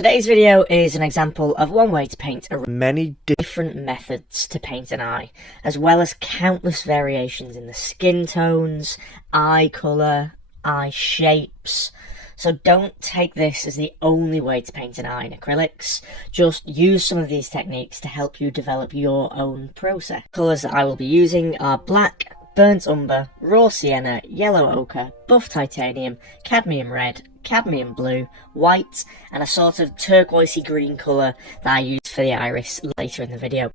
Today's video is an example of one way to paint many different methods to paint an eye, as well as countless variations in the skin tones, eye colour, eye shapes. So don't take this as the only way to paint an eye in acrylics. Just use some of these techniques to help you develop your own process. Colours that I will be using are black, burnt umber, raw sienna, yellow ochre, buff titanium, cadmium red, cadmium blue, white, and a sort of turquoisey green colour that I use for the iris later in the video.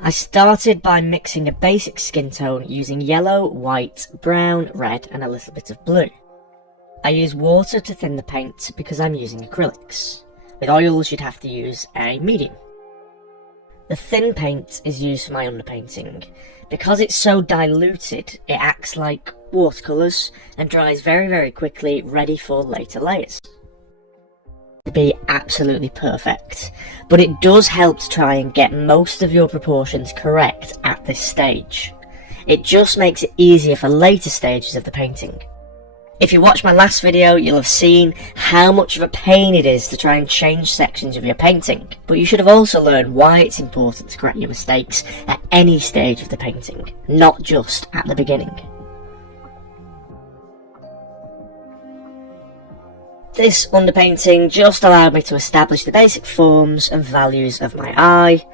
I started by mixing a basic skin tone using yellow, white, brown, red, and a little bit of blue. I use water to thin the paint because I'm using acrylics. With oils you'd have to use a medium. The thin paint is used for my underpainting. Because it's so diluted, it acts like watercolours and dries very quickly, ready for later layers. To be absolutely perfect, but it does help to try and get most of your proportions correct at this stage. It just makes it easier for later stages of the painting. If you watched my last video, you'll have seen how much of a pain it is to try and change sections of your painting, but you should have also learned why it's important to correct your mistakes at any stage of the painting, not just at the beginning. This underpainting just allowed me to establish the basic forms and values of my eye.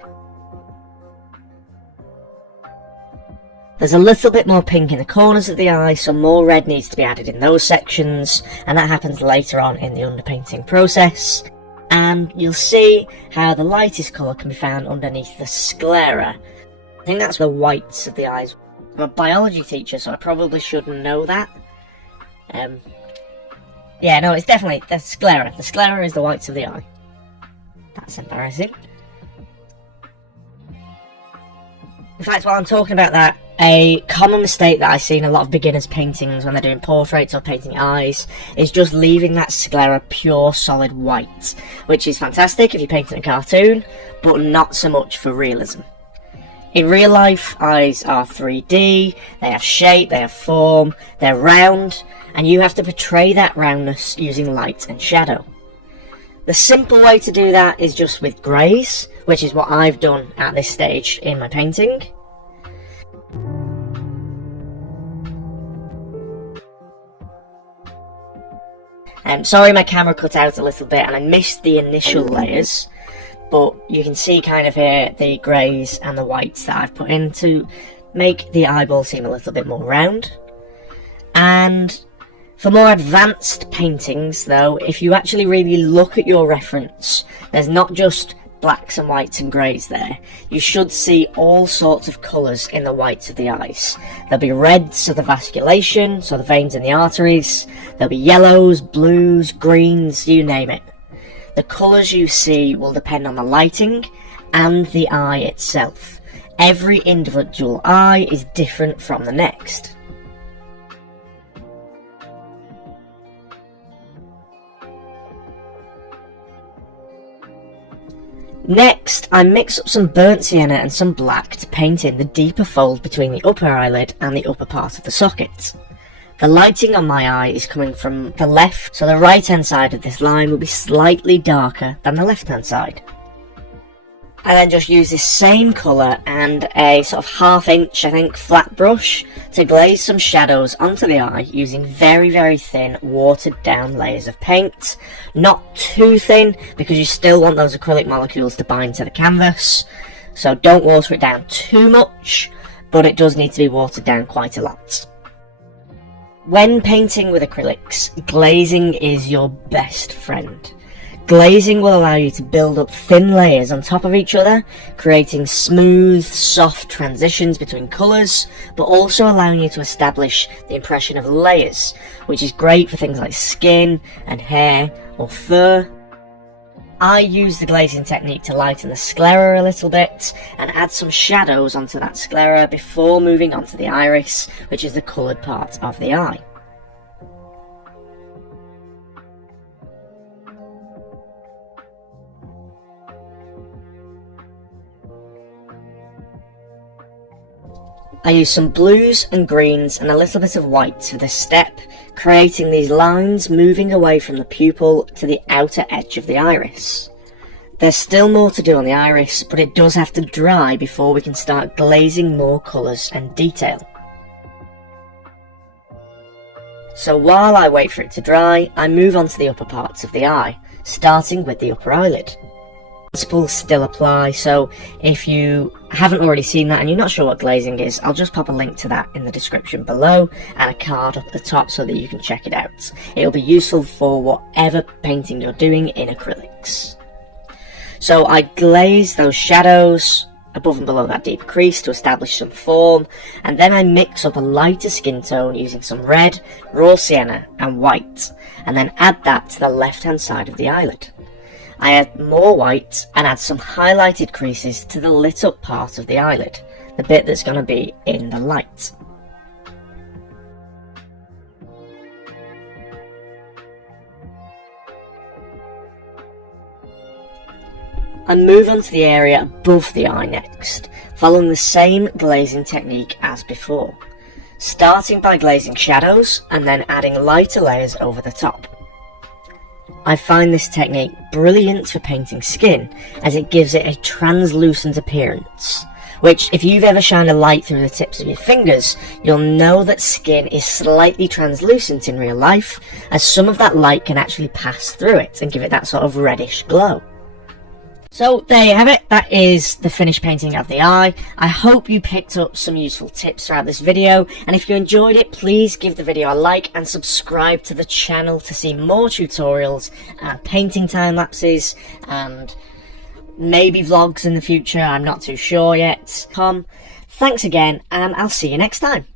There's a little bit more pink in the corners of the eye, so more red needs to be added in those sections, and that happens later on in the underpainting process. And you'll see how the lightest colour can be found underneath the sclera. I think that's the whites of the eyes. I'm a biology teacher, so I probably should know that. Yeah, no, it's definitely the sclera. The sclera is the whites of the eye. That's embarrassing. In fact, while I'm talking about that, a common mistake that I see in a lot of beginners' paintings when they're doing portraits or painting eyes is just leaving that sclera pure solid white, which is fantastic if you're painting a cartoon, but not so much for realism. In real life, eyes are 3D, they have shape, they have form, they're round, and you have to portray that roundness using light and shadow. The simple way to do that is just with greys, which is what I've done at this stage in my painting. Sorry my camera cut out a little bit and I missed the initial layers, but you can see kind of here the greys and the whites that I've put in to make the eyeball seem a little bit more round. And for more advanced paintings though, if you actually really look at your reference, there's not just blacks and whites and greys there. You should see all sorts of colours in the whites of the eyes. There'll be reds, so the vasculation, so the veins in the arteries. There'll be yellows, blues, greens, you name it. The colours you see will depend on the lighting and the eye itself. Every individual eye is different from the next. Next, I mix up some burnt sienna and some black to paint in the deeper fold between the upper eyelid and the upper part of the socket. The lighting on my eye is coming from the left, so the right hand side of this line will be slightly darker than the left hand side. I then just use this same colour and a sort of 1/2 inch, I think, flat brush to glaze some shadows onto the eye using very thin, watered down layers of paint. Not too thin, because you still want those acrylic molecules to bind to the canvas, so don't water it down too much, but it does need to be watered down quite a lot. When painting with acrylics, glazing is your best friend. Glazing will allow you to build up thin layers on top of each other, creating smooth, soft transitions between colours, but also allowing you to establish the impression of layers, which is great for things like skin and hair or fur. I use the glazing technique to lighten the sclera a little bit and add some shadows onto that sclera before moving on to the iris, which is the coloured part of the eye. I use some blues and greens and a little bit of white for this step, creating these lines moving away from the pupil to the outer edge of the iris. There's still more to do on the iris, but it does have to dry before we can start glazing more colours and detail. So while I wait for it to dry, I move on to the upper parts of the eye, starting with the upper eyelid. Principles still apply, so if you haven't already seen that and you're not sure what glazing is, I'll just pop a link to that in the description below and a card up at the top so that you can check it out. It'll be useful for whatever painting you're doing in acrylics. So I glaze those shadows above and below that deep crease to establish some form, and then I mix up a lighter skin tone using some red, raw sienna and white, and then add that to the left hand side of the eyelid. I add more white and add some highlighted creases to the lit up part of the eyelid, the bit that's going to be in the light. I move on to the area above the eye next, following the same glazing technique as before, starting by glazing shadows and then adding lighter layers over the top. I find this technique brilliant for painting skin, as it gives it a translucent appearance, which if you've ever shined a light through the tips of your fingers, you'll know that skin is slightly translucent in real life, as some of that light can actually pass through it and give it that sort of reddish glow. So there you have it, that is the finished painting of the eye. I hope you picked up some useful tips throughout this video, and if you enjoyed it, please give the video a like and subscribe to the channel to see more tutorials and painting time lapses and maybe vlogs in the future. I'm not too sure yet. Thanks again, and I'll see you next time.